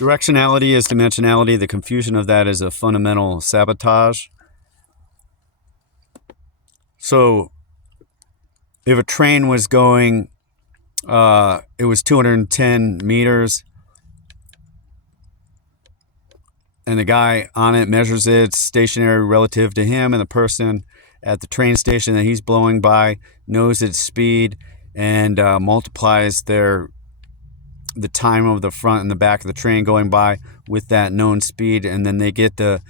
Directionality is dimensionality. The confusion of that is a fundamental sabotage. So if a train was going, it was 210 meters, and the guy on it measures it stationary relative to him, and the person at the train station that he's blowing by knows its speed and multiplies the time of the front and the back of the train going by with that known speed, and then they get the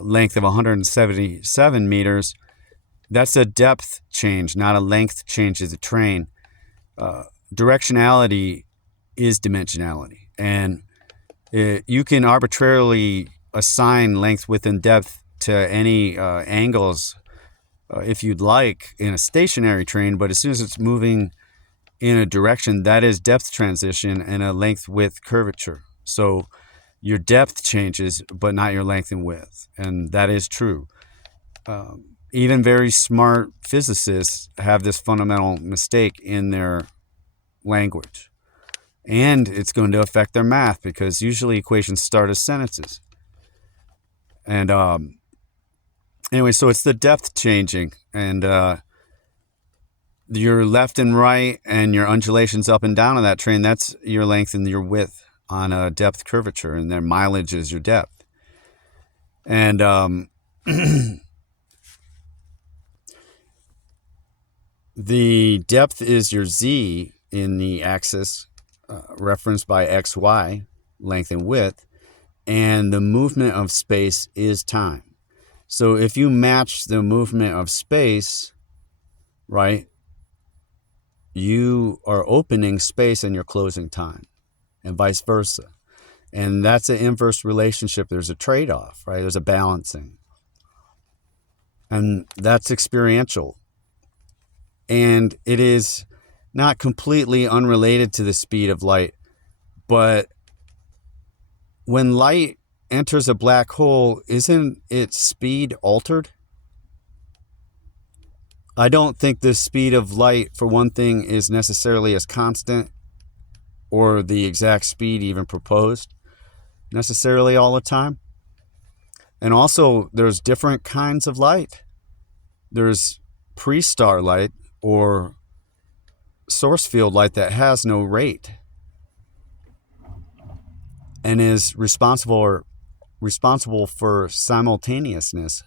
length of 177 meters. That's a depth change, not a length change of the train. Directionality is dimensionality, and you can arbitrarily assign length, width, and depth to any angles if you'd like in a stationary train, but as soon as it's moving in a direction, that is depth transition and a length width curvature. So your depth changes, but not your length and width, and that is true. Even very smart physicists have this fundamental mistake in their language. And it's going to affect their math, because usually equations start as sentences. And anyway, so it's the depth changing, and your left and right and your undulations up and down on that train, that's your length and your width on a depth curvature, and their mileage is your depth. And the depth is your z in the axis, referenced by xy, length and width, and the movement of space is time. So if you match the movement of space, right, you are opening space and you're closing time, and vice versa. And that's an inverse relationship. There's a trade-off, right? There's a balancing. And that's experiential. And it is not completely unrelated to the speed of light, but when light enters a black hole, isn't its speed altered? I don't think the speed of light, for one thing, is necessarily as constant, or the exact speed even proposed necessarily all the time. And also, there's different kinds of light. There's pre-star light, or source field light, that has no rate and is responsible for simultaneousness.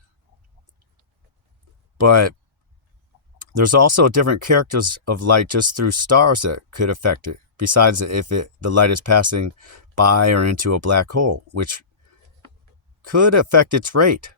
But there's also different characters of light just through stars that could affect it, besides if the light is passing by or into a black hole, which could affect its rate.